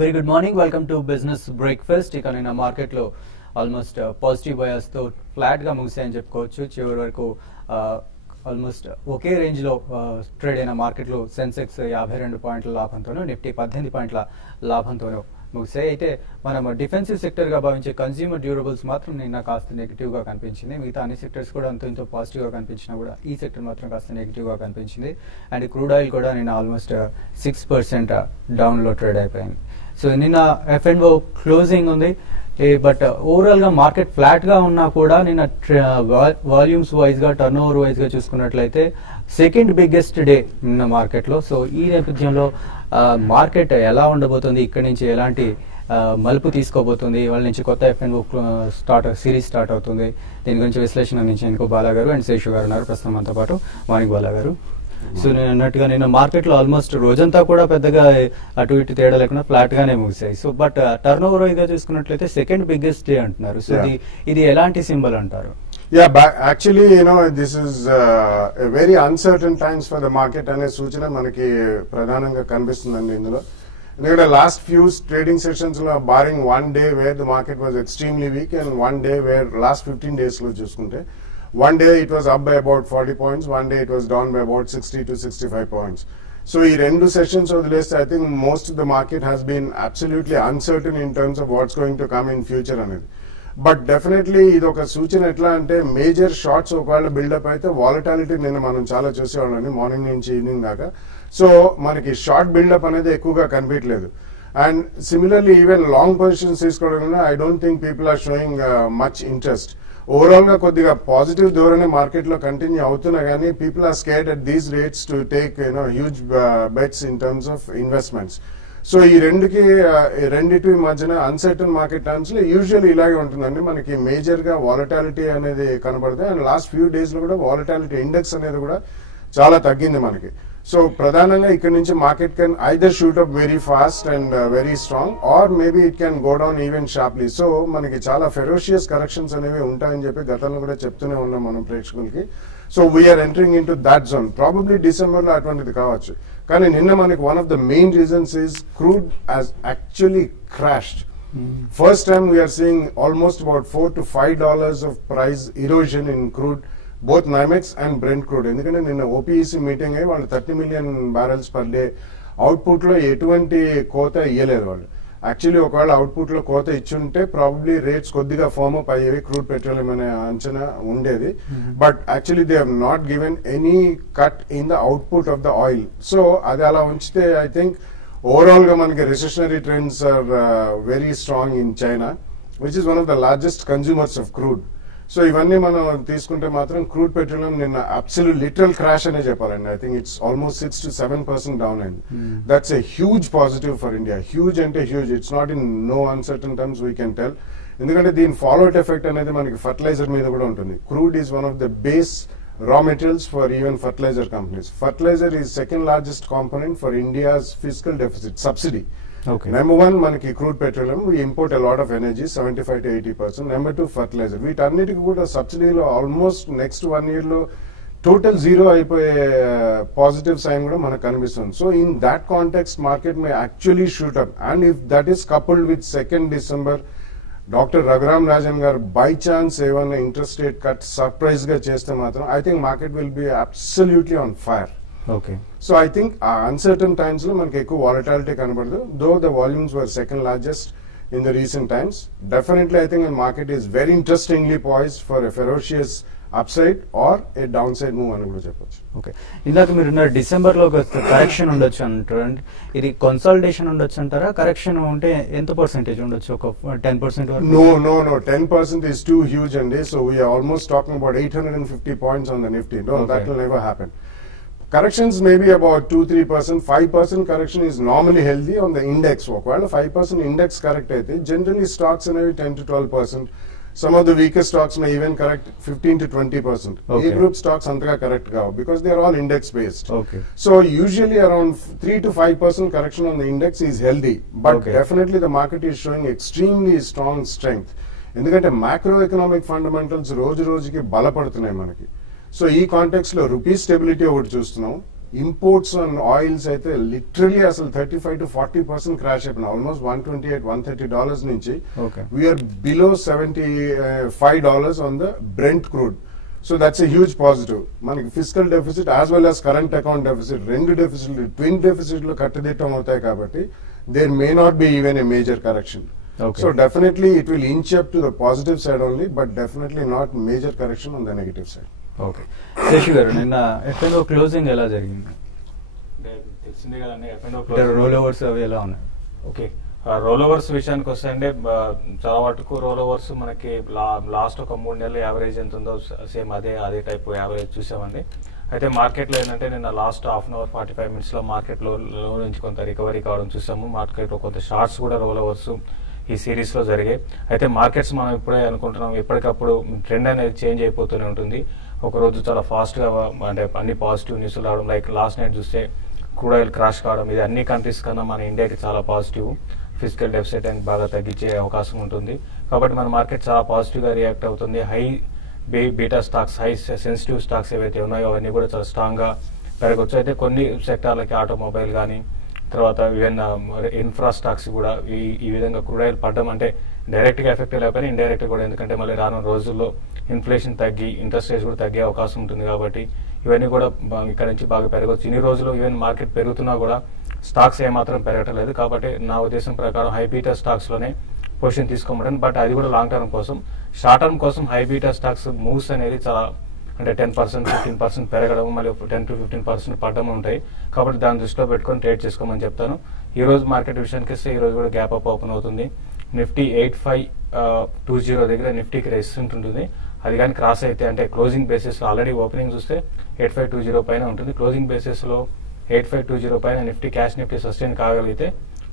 Very good morning, welcome to business breakfast. ఇక నిన్న మార్కెట్లో ఆల్మోస్ట్ పాజిటివ్ బయాస్తో ఫ్లాట్గా ముగిసాయని చెప్పుకోవచ్చు. చివరి వరకు ఆల్మోస్ట్ ఒకే రేంజ్లో ట్రేడ్ అయిన మార్కెట్లో సెన్సెక్స్ 52 పాయింట్ల లాభంతోనూ, నిఫ్టీ 18 పాయింట్ల లాభంతోనూ ముగిసాయి. అయితే మనం డిఫెన్సివ్ సెక్టర్గా భావించే కన్స్యూమర్ డ్యూరబుల్స్ మాత్రం నిన్న కాస్త నెగిటివ్గా కనిపించింది. మిగతా అన్ని సెక్టర్స్ కూడా అంత ఇంతో పాజిటివ్గా కనిపించినా కూడా ఈ సెక్టర్ మాత్రం కాస్త నెగిటివ్గా కనిపించింది. అండ్ క్రూడ్ ఆయిల్ కూడా నిన్న ఆల్మోస్ట్ 6% డౌన్లో ట్రేడ్ అయిపోయింది. సో నిన్న F&O క్లోజింగ్ ఉంది, బట్ ఓవరాల్ గా మార్కెట్ ఫ్లాట్ గా ఉన్నా కూడా నిన్న వాల్యూమ్స్ వైజ్ గా, టర్న్ ఓవర్ వైజ్ గా చూసుకున్నట్లయితే సెకండ్ బిగ్గెస్ట్ డే నిన్న మార్కెట్ లో. సో ఈ నేపథ్యంలో మార్కెట్ ఎలా ఉండబోతుంది, ఇక్కడి నుంచి ఎలాంటి మలుపు తీసుకోబోతుంది, వాళ్ళ నుంచి కొత్త F&O సిరీస్ స్టార్ట్ అవుతుంది, దీని గురించి విశ్లేషణ అందించేందుకు బాలా గారు అండ్ శేషు గారు ఉన్నారు ప్రస్తుతం మనతో పాటు. మార్నింగ్ బాలా గారు. సో నేను అన్నట్టుగా నిన్న మార్కెట్ లో ఆల్మోస్ట్ రోజంతా కూడా పెద్దగా అటు ఇటు తేడా లేకుండా ఫ్లాట్ గానే ముగిసాయి. సో బట్ టర్న్ ఓవర్ గా చూసుకున్నట్లయితే సెకండ్ బిగ్గెస్ట్ డే అంటున్నారు. సో ఇది ఎలాంటి సింబల్ అంటారు? Actually, this is a very uncertain times for the market అనే సూచన మనకి ప్రధానంగా కనిపిస్తుందండి ఇందులో. ఎందుకంటే లాస్ట్ ఫ్యూ ట్రేడింగ్ సెషన్స్ లో barring one day where the market was extremely weak and one day where last 15 days లో చూసుకుంటే one day it was up by about 40 points, one day it was down by about 60 to 65 points. So ee rendu sessions odileste I think most of the market has been absolutely uncertain in terms of what's going to come in future anedi. But definitely idoka సూచన ఎట్లా అంటే major shorts ఒకవేళ buildup అయితే volatility నిన్న మనం చాలా చూసేవాళ్ళని morning నుంచి ఈవినింగ్ దాకా. సో మనకి షార్ట్ బిల్డప్ అనేది ఎక్కువగా కనిపించలేదు. And similarly even long positions తీసుకోవడం I don't think people are showing much interest. Overall గా కొద్దిగా పాజిటివ్ ధోరణి మార్కెట్ లో కంటిన్యూ అవుతున్నా కానీ people are scared at these rates to take huge bets in terms of investments. So ఈ రెండిటి మధ్యన అన్సర్టన్ మార్కెట్ టర్మ్స్ లో యూజువల్లీ ఇలాగే ఉంటుందండి. మనకి మేజర్ గా వాలటాలిటీ అనేది కనబడుతుంది. అండ్ లాస్ట్ ఫ్యూ డేస్ లో కూడా వాలటాలిటీ ఇండెక్స్ అనేది కూడా చాలా తగ్గింది మనకి. సో ప్రధానంగా ఇక్కడ నుంచి market can either shoot up very fast and very strong or maybe it can go down even sharply. So మనకి చాలా ఫెరోషియస్ కరెక్షన్స్ అనేవి ఉంటాయని చెప్పి గతంలో కూడా చెప్తూనే ఉన్నాం మనం ప్రేక్షకులకి. So we are entering into that zone. Probably December లో అటువంటిది కావచ్చు. కానీ నిన్న మనకి one of the main reasons is crude has actually crashed. First time we are seeing almost about $4 to $5 of price erosion in crude, both NYMEX and Brent crude. ఎందుకంటే నిన్న OPEC meeting అయ్యి వాళ్ళు 30 million barrels per day output లో ఎటువంటి కోత ఇయ్యలేదు వాళ్ళు. Actually ఒకవేళ అవుట్పుట్ లో కోత ఇచ్చుంటే ప్రాబబ్లీ రేట్స్ కొద్దిగా ఫార్మ్ అప్ అయ్యేవి, క్రూడ్ పెట్రోలియం అనే అంచనా ఉండేది. But actually they have not given any cut in the output of the oil. సో అది అలా ఉంచితే ఐ థింక్ ఓవరాల్ గా మనకి recessionary trends are very strong in China, which is one of the largest consumers of crude. సో ఇవన్నీ మనం తీసుకుంటే మాత్రం క్రూడ్ పెట్రోలియం నిన్న అబ్సల్యూట్ లిటరల్ క్రాష్ అనే చెప్పాలండి. I think it's almost 6 to 7% down అయింది. That's a huge positive for India. Huge అంటే huge. It's not in no uncertain terms we can tell. ఎందుకంటే దీని ఫాలోఅవుట్ ఎఫెక్ట్ అనేది మనకి ఫర్టిలైజర్ మీద కూడా ఉంటుంది. Crude is one of the base raw materials for even fertilizer companies. Fertilizer is second largest component for India's fiscal deficit subsidy. Okay. Number one, manaki crude petroleum, we import a lot of energy, 75 to 80%. Number two, fertilizer. We turn it to subsidy lo almost next 1 year lo total zero అయిపోయే positive sign కూడా మనకు కనిపిస్తుంది. So in that context market May actually shoot up. And if that is coupled with 2nd December doctor Raghuram Rajan గారు by chance ఏమైనా interest rate cut surprise గా చేస్తే మాత్రం I think market will be absolutely on fire. Okay. So I think ఆ uncertain times లో మనకి ఎక్కువ volatility కనబడదు. Though the volumes were second largest in the recent times. Definitely I think the market is very interestingly poised for a ferocious upside or a downside move అని కూడా చెప్పొచ్చు. Okay. ఇందాక మీరు December లో కరెక్షన్ ఉండొచ్చు అంటారు. ఇది కన్సాలిడేషన్ ఉండొచ్చు అంటారా? కరెక్షన్ ఉంటే ఎంత పర్సెంటేజ్ ఉండొచ్చు? ఒక 10% వరకు? No 10% is too huge అండి. So we are almost talking about 850 points on the Nifty. No, that will never happen. Corrections may be about 2-3%. 5% correction is normally healthy on the index. ఒకవేళ 5% index correct అయితే generally stocks అనేవి 10 to 12%. Some of the weaker stocks may even correct 15 to 20%. A group stocks antha correct kavu because they are all index based. Okay. So usually around 3 to 5% correction on the index is healthy, but definitely the market is showing extremely strong strength. ఎందుకంటే macroeconomic fundamentals రోజు రోజుకి బలపడుతున్నాయి మనకి. So ఈ context లో rupee stability ఒకటి చూస్తున్నాం. Imports and oils అయితే literally అసలు 35 to 40% క్రాష్ అయిపోయింది. ఆల్మోస్ట్ $128-130 నుంచి we are below $75 on the Brent crude. So that's a huge positive. మనకి fiscal deficit as well as current account deficit, రెండు డెఫిసిట్ ట్విన్ డెఫిసిట్ లో కట్టుదిట్టం అవుతాయి కాబట్టి there may not be even a major correction. So definitely it will inch up to the positive side only, but definitely not major correction on the negative side. Okay. Shashi గారు, నిన్న F&O closing ఎలా జరిగింది? తెలిసిందే కదండి, F&O role overs అవి ఎలా ఉన్నాయి? Okay, role overs విషయానికి వస్తే అంటే చాలా వరకు రోల్ ఓవర్స్ మనకి లాస్ట్ ఒక 3 నెలలు యావరేజ్ ఎంత ఉందో సేమ్ అదే టైప్ యావరేజ్ చూసామండి. అయితే మార్కెట్లో ఏంటంటే నిన్న last half an hour 45 minutes లో మార్కెట్లో లో నుంచి కొంత రికవరీ కావడం చూసాము. మార్కెట్లో కొంత షార్ట్స్ కూడా రోల్ ఓవర్స్ ఈ సిరీస్ లో జరిగాయి. అయితే మార్కెట్స్ మనం ఇప్పుడే అనుకుంటున్నాం, ఎప్పటికప్పుడు ట్రెండ్ అనేది చేంజ్ అయిపోతూనే ఉంటుంది. ఒక రోజు చాలా ఫాస్ట్ గా అంటే అన్ని పాజిటివ్ న్యూస్ రావడం, లైక్ లాస్ట్ నైట్ చూస్తే క్రూడ్ ఆయిల్ క్రాష్ కావడం, ఇది అన్ని కంట్రీస్ కన్నా మన ఇండియాకి చాలా పాజిటివ్. ఫిజికల్ డెఫిసిట్ అని బాగా తగ్గించే అవకాశం ఉంటుంది. కాబట్టి మన మార్కెట్ చాలా పాజిటివ్ గా రియాక్ట్ అవుతుంది. High beta stocks, high sensitive stocks ఏవైతే ఉన్నాయో అవన్నీ కూడా చాలా స్ట్రాంగ్ గా పెరగవచ్చు. అయితే కొన్ని సెక్టార్లకి ఆటోమొబైల్ కానీ తర్వాత ఈవెన్ ఇన్ఫ్రా స్టాక్స్ కూడా ఈ విధంగా క్రూడ్ ఆయిల్ పడడం అంటే డైరెక్ట్ గా ఎఫెక్ట్ లేకపోయినా ఇండైరెక్ట్ కూడా, ఎందుకంటే మళ్ళీ రానున్న రోజుల్లో ఇన్ఫ్లేషన్ తగ్గి ఇంట్రెస్ట్ రేట్స్ కూడా తగ్గే అవకాశం ఉంటుంది. కాబట్టి ఇవన్నీ కూడా ఇక్కడ నుంచి బాగా పెరగవచ్చు. ఇన్ని రోజులు ఈవెన్ మార్కెట్ పెరుగుతున్నా కూడా స్టాక్స్ ఏమాత్రం పెరగట్లేదు. కాబట్టి నా ఉద్దేశం ప్రకారం హై బీటా స్టాక్స్ లోనే పొజిషన్ తీసుకోమంటాను. బట్ అది కూడా లాంగ్ టర్మ్ కోసం. షార్ట్ టర్మ్ కోసం హై బీటా స్టాక్స్ మూవ్స్ అనేది చాలా అంటే 10%, 15% పెరగడం, మళ్ళీ 10 to 15% పడడం ఉంటాయి. కాబట్టి దాన్ని దృష్టిలో పెట్టుకొని ట్రేడ్ చేసుకోమని చెప్తాను. ఈ రోజు మార్కెట్ విషయానికి వస్తే ఈ రోజు కూడా గ్యాప్ అప్ ఓపెన్ అవుతుంది. నిఫ్టీ 8520 దగ్గర నిఫ్టీకి రెసిస్టెంట్ ఉంటుంది. అది కానీ క్రాస్ అయితే అంటే క్లోజింగ్ బేసిస్ ఆల్రెడీ ఓపెనింగ్ చూస్తే 8520 పైన ఉంటుంది. క్లోజింగ్ బేసిస్ లో 8520 పైన నిఫ్టీ క్యాష్ నిఫ్టీ సస్టైన్ కాగలిగితే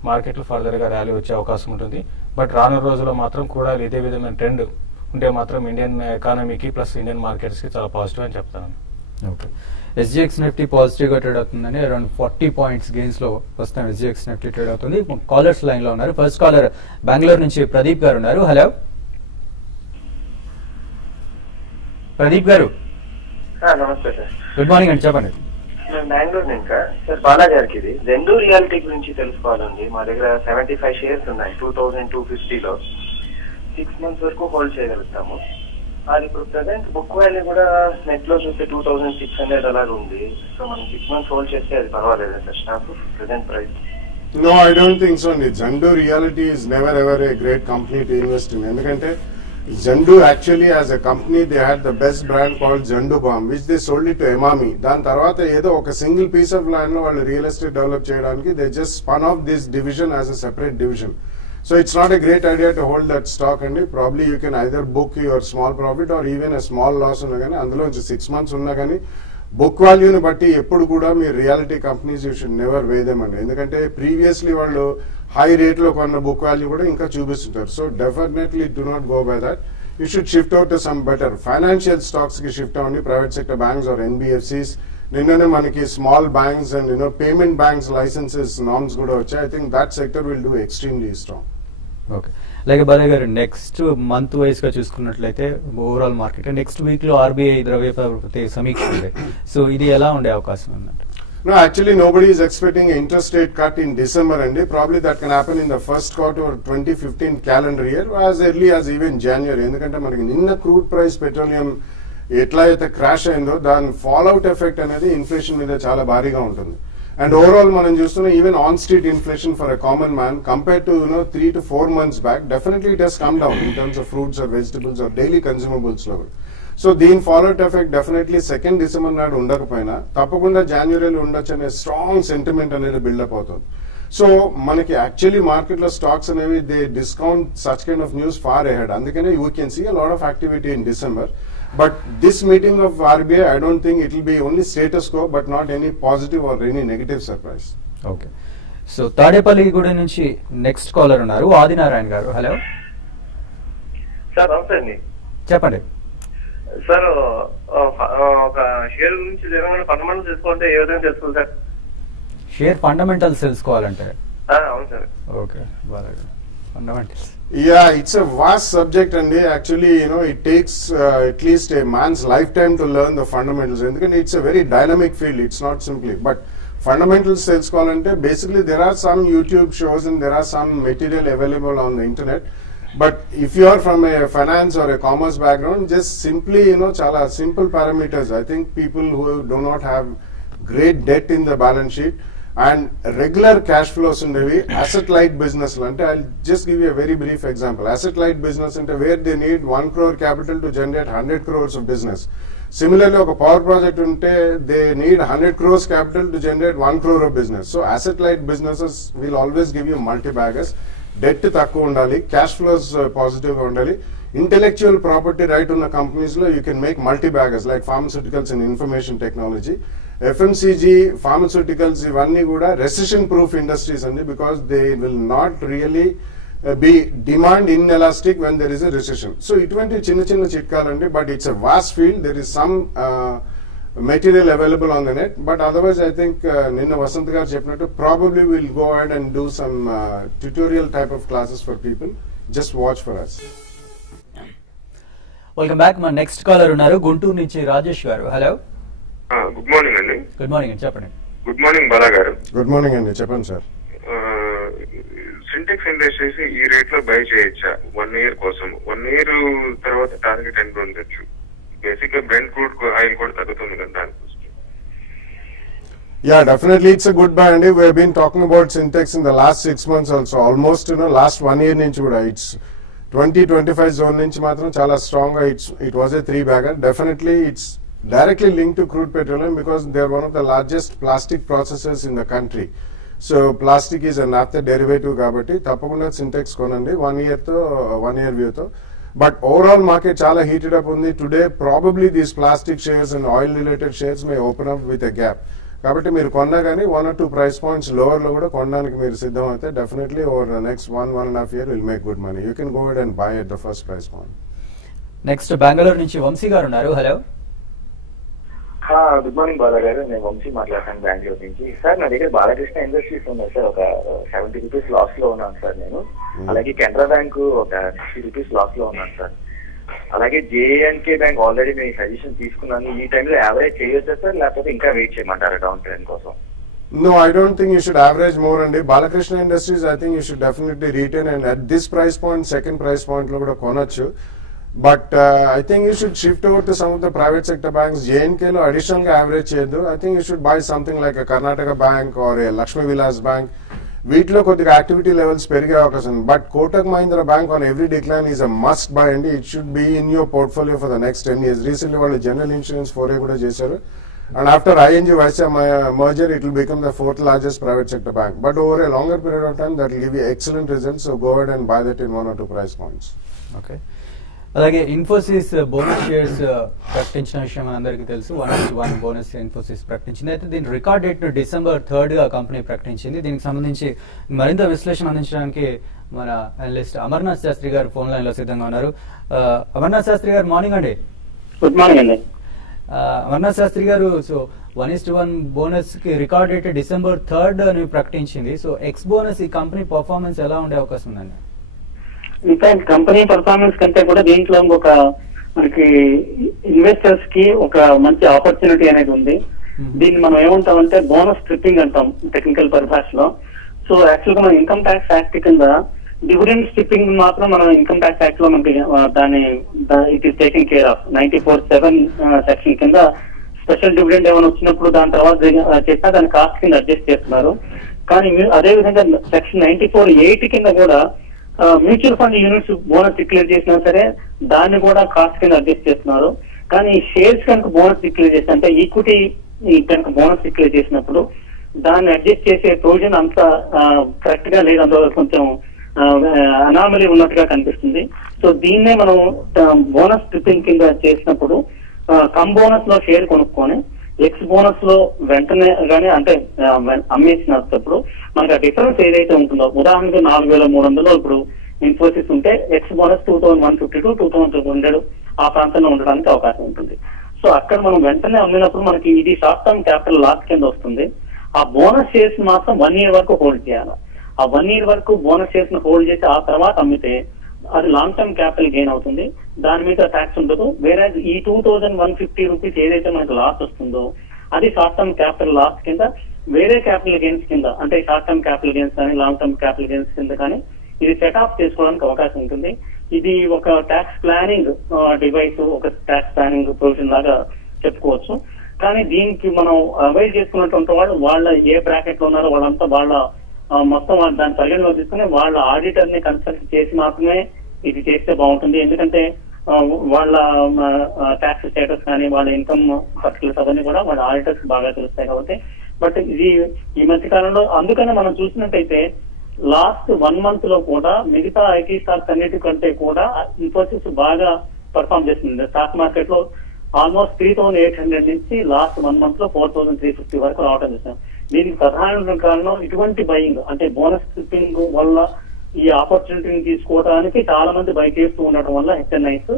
మార్కెట్ లో ఫర్దర్ గా ర్యాలీ వచ్చే అవకాశం ఉంటుంది. బట్ రానున్న రోజుల్లో మాత్రం కూడా ఇదే విధమైన ట్రెండ్ ఉంటే మాత్రం ఇండియన్ ఎకానమీకి ప్లస్ ఇండియన్ మార్కెట్స్ కి చాలా పాజిటివ్ అని చెప్తాను. ఓకే, ఎస్జిఎక్స్ నిఫ్టీ పాజిటివ్ గా ట్రేడ్ అవుతుందని అరౌండ్ 40 points గెయిన్స్ లో ప్రస్తుతం ఎస్జిఎక్స్ నిఫ్టీ ట్రేడ్ అవుతుంది. కాలర్స్ లైన్ లో ఉన్నారు. ఫస్ట్ కాలర్ బెంగళూరు నుంచి ప్రదీప్ గారు ఉన్నారు. హలో ప్రదీప్ గారు. నమస్తే సార్. గుడ్ మార్నింగ్ అండి, చెప్పండి. నేను బెంగళూరు నుంచి సార్. బాలాజార్కి ఇది జెండు రియాలిటీ గురించి తెలుసుకోవాలండి. మా దగ్గర 75 shares ఉన్నాయి. 2250లో 6 months వరకు హోల్డ్ చేయగలుగుతాము. అది ఇప్పుడు ప్రెసెంట్ బుక్ వాల్యూ కూడా నెట్ లో చూస్తే 2600 అలాగే ఉంది. సో మనం 6 months హోల్డ్ చేస్తే అది పర్వాలేదు sir stock present price? No, I don't think so. Zandu Realty is never ever a great company to invest in. ఎందుకంటే Zandu actually as a company they had the best brand called Zandu Balm which they sold it to Emami. దాని తర్వాత ఏదో ఒక single piece of land లో వాళ్ళు real estate develop చేయడానికి they just spun off this division as a separate division. So it's not a great idea to hold that stock and probably you can either book your small profit or even a small loss ఉన్నా కానీ అందులో 6 months ఉన్నా కానీ book వాల్యూని బట్టి ఎప్పుడు కూడా మీ reality companies you should never weigh them అండి. ఎందుకంటే ప్రీవియస్లీ వాళ్ళు హై రేట్ లో కొన్న బుక్ వాల్యూ కూడా ఇంకా చూపిస్తుంటారు. So definitely do not go by that. You should shift out to some better financial stocks కి షిఫ్ట్ అవ్వండి. Private sector banks or NBFCs. నిన్ననే మనకి small banks and payment banks licenses norms కూడా వచ్చాయి. I think that sector will do extremely strong. Okay, అలాగే Balayya garu next month wise గా చూసుకున్నట్లయితే overall market next week లో ఆర్బీఐ ద్రవ్య సమీక్ష ఉంది. సో ఇది ఎలా ఉండే అవకాశం ఉందంటే? No, actually nobody is expecting an interest rate cut in December and probably that can happen in the first quarter of 2015 calendar year as early as even January. ఎందుకంటే మనకి నిన్న క్రూడ్ ప్రైస్ పెట్రోలియం ఎట్లా అయితే crash అయిందో దాని fallout effect అనేది inflation మీద చాలా భారీగా ఉంటుంది. అండ్ ఓవరాల్ మనం చూస్తున్న even on street inflation for a common man compare to 3 to 4 months back definitely it has come down in terms of fruits or vegetables or daily consumables లో. So దీని fallout effect definitely 2nd December నాడు ఉండకపోయినా తప్పకుండా జనవరిలో ఉండొచ్చు అనే strong sentiment అనేది buildup అవుతుంది. సో మనకి యాక్చువల్లీ మార్కెట్ లో స్టాక్స్ అనేవి they discount such kind of news far ahead. అందుకనే you can see a lot of activity in December. But this meeting of RBI, I don't think it will be only status quo, but not any positive or any negative surprise. Okay. So తాడేపల్లిగూడ నుంచి next caller ఉన్నారు ఆదినారాయణ గారు. Hello sir. నమస్తే అండి. చెప్పండి sir. ఒక share గురించి fundamentals తెలుసుకోవాలంటే ఏ విధంగా తెలుసుకోవాలి సార్? షేర్ ఫండమెంటల్స్ తెలుసుకోవాలంటే? అవును సార్. ఓకే బాగా fundamentals? Yeah, it's a vast subject, and actually, it takes at least a man's lifetime to learn the fundamentals. And it's a very dynamic field. It's not simply, but fundamentals తెలుసుకోవాలంటే basically there are some YouTube shows and there are some material available on the internet. But if you are from a finance or a commerce background, just simply, chala simple parameters. I think people who do not have great debt in the balance sheet and regular cash flows undevi, asset light business ante, I'll just give you a very brief example. Asset light business ante where they need 1 crore capital to generate 100 crores of business. Similarly, oka power project unte they need 100 crores capital to generate 1 crore of business. So asset light businesses will always give you multi-baggers. Debt takku undali, cash flows positive ga undali. Intellectual property right ఉన్న companies lo you can make multi-baggers like pharmaceuticals and information technology. FMCG, pharmaceuticals, ఇవన్నీ కూడా recession proof industries అండి, because they will not really be demand inelastic when there is a recession. So ఇటువంటి చిన్న చిన్న చిట్కాలండి, but it's a vast field. There is some material available on the net, but otherwise I think నిన్న వసంత్ గారు చెప్పినట్టు probably we'll go ahead and do some tutorial type of classes for people. Just watch for us. Welcome back. మన next caller ఉన్నారు గుంటూరు నుంచి రాజేష్ గారు. Hello, good morning అండి. Good morning అండి, చెప్పండి. గుడ్ మార్నింగ్ బాలా గారు. గుడ్ మార్నింగ్ అండి, చెప్పండి సార్. సింటెక్స్ ఇండస్ట్రీస్ ఈ రేట్ లో బై చేయొచ్చా 1 year కోసం? 1 year తర్వాత టార్గెట్ ఎంత ఉండొచ్చు? బేసిక్ గా బ్రెంట్ క్రూడ్ ఆయిల్ కూడా తగ్గుతుంది కదా దానికోసం. Yeah, definitely it's a good buy, and we have been talking about Sintex in the last 6 months also. Almost last 1 year నుంచి కూడా it's 20-25 zone నుంచి మాత్రం చాలా స్ట్రాంగ్ గా it was a 3-bagger. Definitely it's directly linked to crude petroleum because they are one of the largest plastic processors in the country. So plastic is a naphtha derivative కాబట్టి తప్పకుండా Sintex కొనండి 1 year view తో. But overall market చాలా heated up ఉంది. Today probably these plastic shares and oil related shares may open up with a gap. కాబట్టి మీరు కొన్నా కానీ 1 or 2 price points lower లో కూడా కొనడానికి మీరు సిద్ధం అయితే definitely over the next 1.5 year will make good money. You can go ahead and by at the first price point. Next Bengaluru నుంచి వంశీ గారు ఉన్నారు. హలో, గుడ్ మార్నింగ్ బాలా గారు. నేను వంశీ మాట్లాడతాను బెంగళూరు నుంచి. సార్ నా దగ్గర బాలకృష్ణ ఇండస్ట్రీస్ ఉన్నాయి సార్, ఒక 70 రూపీస్ లాస్ లో ఉన్నాను సార్ నేను. అలాగే కెనరా బ్యాంక్ ఒక 60 రూపీస్ లాస్ లో ఉన్నాను సార్. అలాగే జేఎన్కే బ్యాంక్ ఆల్రెడీ నేను సజెషన్ తీసుకున్నాను. ఈ టైంలో యావరేజ్ చేయొచ్చా సార్, లేకపోతే ఇంకా వెయిట్ చేయమంటారా డౌన్ ట్రెండ్ కోసం? No, I don't think you should average more అండి. Balakrishna industries I think you should definitely retain, and at this price point, second price point లో కూడా కొనొచ్చు. But I think you should shift over to some of the private sector banks. JNK లో additional గా average చేయొద్దు. I think you should buy something like a Karnataka Bank or a Lakshmi Vilas Bank. వీటిలో కొద్దిగా activity levels పెరిగే అవకాశం ఉంది. But Kotak Mahindra bank on every decline is a must buy అండి. It should be in your portfolio for the next 10 years. Recently వాళ్ళు general insurance 4A కూడా చేశారు. And after ING Vysya merger, it will become the 4th largest private sector bank. But over a longer period of time, that will give you excellent results. So go ahead and buy that in 1 or 2 price points. Okay. అలాగే Infosys bonus shares ప్రకటించిన విషయం అందరికీ తెలుసు. 1:1 bonus Infosys ప్రకటించింది. అయితే దీని record date December 3rd గా company ప్రకటించింది. దీనికి సంబంధించి మరింత విశ్లేషణ అందించడానికి మన అనలిస్ట్ అమర్నాథ్ శాస్త్రి గారు ఫోన్ లైన్ లో సిద్ధంగా ఉన్నారు. అమర్నాథ్ శాస్త్రి గారు, మార్నింగ్ అండి. గుడ్ మార్నింగ్ అండి. అమర్నాథ్ శాస్త్రి గారు, సో 1:1 బోనస్ కి రికార్డ్ డేట్ December 3rd అని ప్రకటించింది. సో ఎక్స్ బోనస్ ఈ కంపెనీ పర్ఫార్మెన్స్ ఎలా ఉండే అవకాశం ఉందండి? ఇన్ఫాక్ట్ కంపెనీ పర్ఫార్మెన్స్ కంటే కూడా దీంట్లో ఒక మనకి ఇన్వెస్టర్స్ కి ఒక మంచి ఆపర్చునిటీ అనేది ఉంది. దీన్ని మనం ఏమంటామంటే బోనస్ ట్రిప్పింగ్ అంటాం టెక్నికల్ పరిభాషలో. సో యాక్చువల్ గా మన ఇన్కమ్ ట్యాక్స్ యాక్ట్ కింద డివిడెండ్ స్ట్రిప్పింగ్ మాత్రం మన ఇన్కమ్ ట్యాక్స్ యాక్ట్ లో మనకి దాని it is taking care of. 94(7) section కింద స్పెషల్ డివిడెండ్ ఏమైనా వచ్చినప్పుడు దాని తర్వాత చేసినా దాని కాస్ట్ కింద అడ్జస్ట్ చేస్తున్నారు. కానీ అదే విధంగా సెక్షన్ 94(8) కింద కూడా mutual fund units bonus declare చేసినా సరే దాన్ని కూడా కాస్ట్ కింద అడ్జస్ట్ చేస్తున్నారు. కానీ షేర్స్ కనుక బోనస్ డిక్లేర్ చేస్తే అంటే ఈక్విటీ కనుక బోనస్ డిక్లేర్ చేసినప్పుడు దాన్ని అడ్జస్ట్ చేసే ప్రొవిజన్ అంత కరెక్ట్ గా లేదు. అందులో కొంచెం అనామలీ ఉన్నట్టుగా కనిపిస్తుంది. సో దీన్నే మనం బోనస్ ట్రిప్పింగ్ కింద చేసినప్పుడు కమ్ బోనస్ లో షేర్ కొనుక్కొని ఎక్స్ బోనస్ లో వెంటనే గానీ అంటే అమ్మేసినప్పుడు మనకి ఆ డిఫరెన్స్ ఏదైతే ఉంటుందో, ఉదాహరణకు 4,300 ఇప్పుడు ఇన్ఫోసిస్ ఉంటే ఎక్స్ బోనస్ 2,152 2,200 ఆ ప్రాంతంలో ఉండడానికి అవకాశం ఉంటుంది. సో అక్కడ మనం వెంటనే అమ్మినప్పుడు మనకి ఇది షార్ట్ టర్మ్ క్యాపిటల్ లాస్ కింద వస్తుంది. ఆ బోనస్ షేర్స్ మాత్రం 1 year వరకు హోల్డ్ చేయాలి. ఆ 1 year వరకు బోనస్ షేర్స్ ను హోల్డ్ చేసి ఆ తర్వాత అమ్మితే అది లాంగ్ టర్మ్ క్యాపిటల్ గెయిన్ అవుతుంది, దాని మీద ట్యాక్స్ ఉండదు. వేరే ఈ 2150 రూపీస్ ఏదైతే మనకు లాస్ వస్తుందో అది షార్ట్ టర్మ్ క్యాపిటల్ లాస్ కింద వేరే క్యాపిటల్ గెయిన్స్ కింద, అంటే షార్ట్ టర్మ్ క్యాపిటల్ గెయిన్స్ కానీ లాంగ్ టర్మ్ క్యాపిటల్ గెయిన్స్ కింద కానీ ఇది సెట్ ఆఫ్ చేసుకోవడానికి అవకాశం ఉంటుంది. ఇది ఒక ట్యాక్స్ ప్లానింగ్ డివైస్, ఒక ట్యాక్స్ ప్లానింగ్ ప్రొవిజన్ లాగా చెప్పుకోవచ్చు. కానీ దీనికి మనం అవాయిడ్ చేసుకున్నటువంటి వాళ్ళ ఏ బ్రాకెట్ లో ఉన్నారో వాళ్ళంతా వాళ్ళ మొత్తం దాని పరిగణలో తీసుకుని వాళ్ళ ఆడిటర్ ని కన్సల్ట్ చేసి మాత్రమే ఇది చేస్తే బాగుంటుంది. ఎందుకంటే వాళ్ళ ట్యాక్స్ స్టేటస్ కానీ వాళ్ళ ఇన్కమ్ పర్టికులర్స్ అవన్నీ కూడా వాళ్ళ ఆడిటర్స్ బాగా తెలుస్తాయి కాబట్టి. బట్ ఇది ఈ మధ్య కాలంలో అందుకనే మనం చూసినట్టయితే లాస్ట్ 1 month లో కూడా మిగతా ఐటీ స్టాక్స్ అన్నిటికంటే కూడా ఇన్ఫోసిస్ బాగా పర్ఫామ్ చేస్తుంది. స్టాక్ మార్కెట్ లో ఆల్మోస్ట్ 3800 నుంచి లాస్ట్ 1 month లో 4350 వరకు రావడం చూసాం. దీనికి ప్రధాన కారణం ఇటువంటి బయింగ్, అంటే బోనస్ స్ట్రిప్పింగ్ వల్ల ఈ ఆపర్చునిటీని తీసుకోవడానికి చాలా మంది బై చేస్తూ ఉండటం వల్ల హెచ్ఎన్ఐస్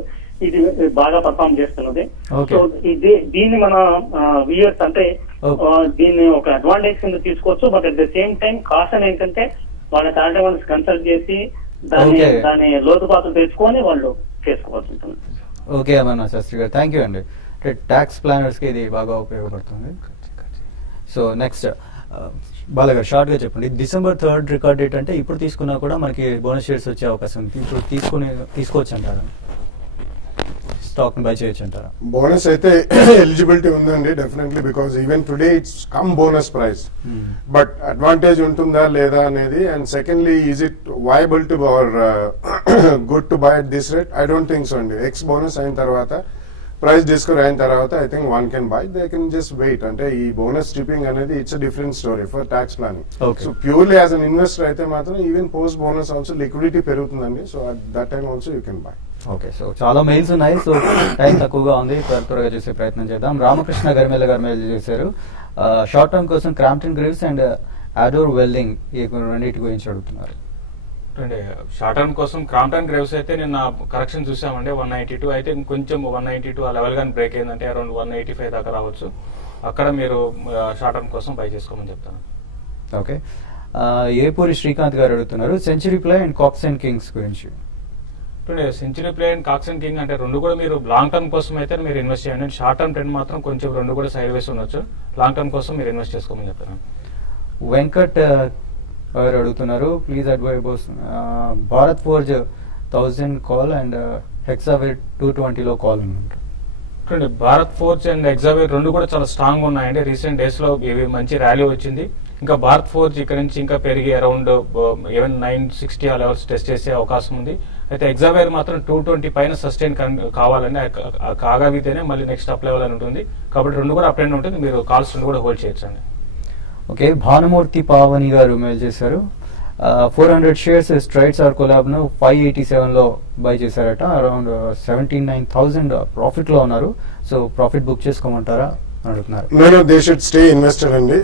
ఇది బాగా పర్ఫామ్ చేస్తున్నది. సో దీన్ని మన వ్యూయర్స్ అంటే దీన్ని ఒక అడ్వాంటేజ్ కింద తీసుకోవచ్చు. But at the same time caution ఏంటంటే వాళ్ళ టాలెంట్ వాళ్ళని కన్సల్ట్ చేసి దాని లోతుపాతులు తెచ్చుకొని వాళ్ళు చేసుకోవాల్సి ఉంటుంది. ఓకే అమర్నా శాస్త్రి గారు, థ్యాంక్ యూ అండి. అంటే ట్యాక్స్ ప్లానర్స్ కి ఇది బాగా ఉపయోగపడుతుంది. సో నెక్స్ట్ బాలగారు షార్ట్ గా చెప్పండి. December 3rd రికార్డ్ డేట్ అంటే ఇప్పుడు తీసుకున్నా కూడా మనకి బోనస్ షేర్స్ వచ్చే అవకాశం ఉంది. ఇప్పుడు తీసుకోవచ్చు అంటారా, స్టాక్ ని బై చేయొచ్చు అంటారా? బోనస్ అయితే ఎలిజిబిలిటీ ఉందండి definitely, because even today it's come bonus price. But advantage ఉంటుందా లేదా అనేది, and secondly is it viable to or good to buy at this rate? I don't think so అండి. Ex bonus అయిన తర్వాత, price discover అయిన తర్వాత I think one can buy, they can just wait. అంటే ఈ బోనస్ స్ట్రిప్పింగ్ అనేది it's a different story for tax planning. So purely as an investor అయితే మాత్రం even post bonus also liquidity పెరుగుతుందండి. So at that time also you can buy. Okay, so చాలా mails ఉన్నాయి, so time తక్కువగా ఉంది, త్వరగా చేసే ప్రయత్నం చేద్దాం. రామకృష్ణ గరిమెల్ల గారు మెయిల్ చేశారు. షార్ట్ టర్మ్ కోసం Crompton Greaves and adore welding ఈ రెండింటి గురించి అడుగుతున్నారు. షార్ట్ టర్మ్ కోసం క్రాంప్టన్ గ్రేవ్స్ అయితే నిన్న కరెక్షన్ చూసామండి 192, అయితే ఇంకొంచెం 192 ఆ లెవెల్ గానీ బ్రేక్ అయిందంటే అరౌండ్ 185 దాకా రావచ్చు. అక్కడ మీరు షార్ట్ టర్మ్ కోసం బై చేసుకోమని చెప్తాను. ఓకే, ఏపూరి శ్రీకాంత్ గారు అడుగుతున్నారు Century Ply and Cox and Kings గురించి. Century Ply and Cox and King అంటే రెండు కూడా మీరు లాంగ్ టర్మ్ కోసం అయితే మీరు ఇన్వెస్ట్ చేయండి. షార్ట్ టర్మ్ ట్రెండ్ మాత్రం కొంచెం రెండు కూడా సైడ్ వేస్ ఉండొచ్చు. లాంగ్ టర్మ్ కోసం మీరు ఇన్వెస్ట్ చేసుకోమని చెప్తాను. వెంకట్ గారు అడుగుతున్నారు please advise Bharat forge 1000 call and Hexaware 220 లో కాల్ ఉంది. భారత్ ఫోర్జ్ అండ్ హెక్సావేర్ రెండు కూడా చాలా స్ట్రాంగ్ ఉన్నాయండి. రీసెంట్ డేస్ లో ఇవి మంచి ర్యాలీ వచ్చింది. ఇంకా భారత్ ఫోర్జ్ ఇక్కడ నుంచి ఇంకా పెరిగి అరౌండ్ ఈవెన్ 960 ఆ లెవెల్స్ టెస్ట్ చేసే అవకాశం ఉంది. అయితే ఎగ్జావేర్ మాత్రం 220 పైన సస్టైన్ కావాలని కాగలిగితేనే మళ్ళీ నెక్స్ట్ అప్ లెవెల్ అని ఉంటుంది. కాబట్టి రెండు కూడా అప్ అండ్ ఉంటుంది. మీరు కాల్స్ రెండు కూడా హోల్డ్ చేయొచ్చండి. ఓకే, భానుమూర్తి పావని గారు మెయిల్ చేశారు. 400 షేర్స్ స్ట్రైట్స్ ఆర్ కొలాబ్ ను 587 లో బై చేశారట. అరౌండ్ 79,000 ప్రాఫిట్ లో ఉన్నారు. సో ప్రాఫిట్ బుక్ చేసుకోమంటారా అని అడుగుతున్నారు. No, they should stay invested అండి.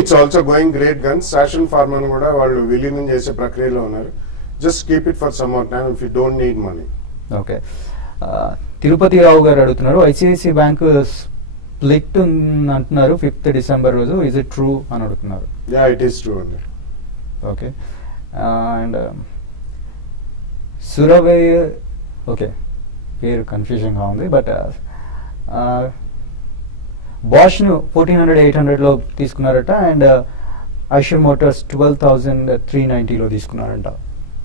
It's also going great guns. Shasun Pharma కూడా వాళ్ళు విలీనం చేసే ప్రక్రియలో ఉన్నారు. Just keep it for some more time if you don't need money. Okay, Tirupati Rao garu అడుగుతున్నారు ఐసిఐసి బ్యాంక్ స్ప్లిట్ అంటున్నారు 5th December రోజు, ఇస్ ఇట్ ట్రూ అని అడుగుతున్నారు. యా, ఇట్ ఈస్ ట్రూ అండి. ఓకే, అండ్ సురవే, ఓకే పేరు కన్ఫ్యూజన్ గా ఉంది, బట్ బాష్ ను 1400-800 లో తీసుకున్నారట. అండ్ ఐషర్ మోటార్స్ 12,390 లో తీసుకున్నారంట.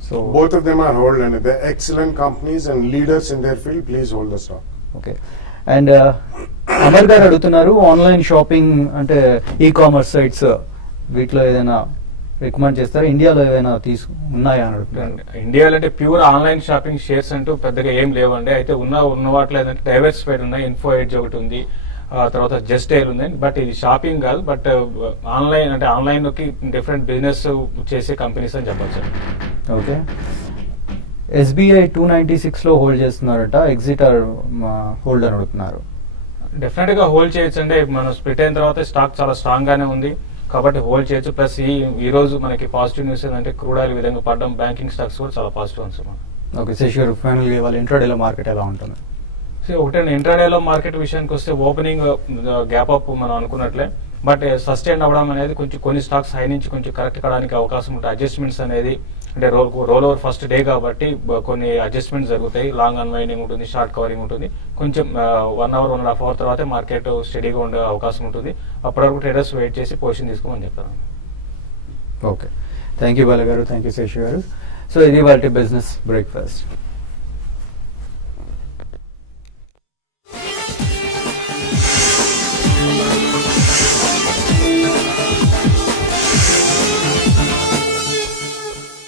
So both of them are hold and they're excellent companies and leaders in their field. Please hold the stock. Okay, and Amar గారు అడుగుతున్నారు ఆన్లైన్ షాపింగ్ అంటే ఈ కామర్స్ సైట్స్ వీటిలో ఏదైనా రికమెండ్ చేస్తారా? ఇండియాలో ఏదైనా ఉన్నాయా అని అడుగుతున్నారు. ఇండియాలో అంటే ప్యూర్ ఆన్లైన్ షాపింగ్ షేర్స్ అంటూ పెద్దగా ఏం లేవండి. అయితే ఉన్న వాటిలో ఏంటంటే డైవర్సిఫైడ్ ఉన్నాయి. ఇన్ఫో ఎడ్జ్ ఒకటి ఉంది, తర్వాత జస్ట్ ఎయిర్ ఉంది. బట్ ఇది షాపింగ్ కాదు, బట్ ఆన్లైన్ అంటే ఆన్లైన్ లోకి డిఫరెంట్ బిజినెస్ చేసే కంపెనీస్ అని చెప్పచ్చు. ఓకే, ఎస్బీఐ 296 లో హోల్డ్ చేస్తున్నారట. ఎగ్జిట్ ఆర్ హోల్డ్ అని అడుగుతున్నారు. డెఫినెట్ గా హోల్డ్ చేయొచ్చు. అంటే మనం స్ప్లిట్ అయిన తర్వాత స్టాక్ చాలా స్ట్రాంగ్ గానే ఉంది కాబట్టి హోల్డ్ చేయొచ్చు. ప్లస్ ఈ రోజు మనకి పాజిటివ్ న్యూస్ ఏంటంటే క్రూడ్ ఆయిల్ విధంగా పడడం, బ్యాంకింగ్ స్టాక్స్ కూడా చాలా పాజిటివ్ ఉంది. ఓకే, శశిర్ ఫైనల్ గా వాళ్ళ ఇంట్రాడేలో మార్కెట్ ఎలా ఉంటుంది? ఒకటే ఇంట్రాడేలో మార్కెట్ విషయానికి వస్తే ఓపెనింగ్ గ్యాప్ అప్ మనం అనుకున్నట్లే బట్ సస్టైన్ అవ్వడం అనేది కొంచెం కొన్ని స్టాక్స్ హై నుంచి కొంచెం కరెక్ట్ కావడానికి అవకాశం ఉంటుంది. అడ్జస్ట్మెంట్స్ అనేది అంటే రోల్ ఓవర్ ఫస్ట్ డే కాబట్టి కొన్ని అడ్జస్ట్మెంట్స్ జరుగుతాయి. లాంగ్ అన్వైండింగ్ ఉంటుంది, షార్ట్ కవరింగ్ ఉంటుంది. కొంచెం 1 అవర్ 1.5 అవర్ తర్వాత మార్కెట్ స్టడీగా ఉండే అవకాశం ఉంటుంది. అప్పటి వరకు ట్రేడర్స్ వెయిట్ చేసి పొజిషన్ తీసుకోమని చెప్తాను. ఓకే, థ్యాంక్ యూ బాల గారు, థ్యాంక్ యూ శేషు గారు. సో ఇది వాళ్ళ బిజినెస్ బ్రేక్ఫాస్ట్.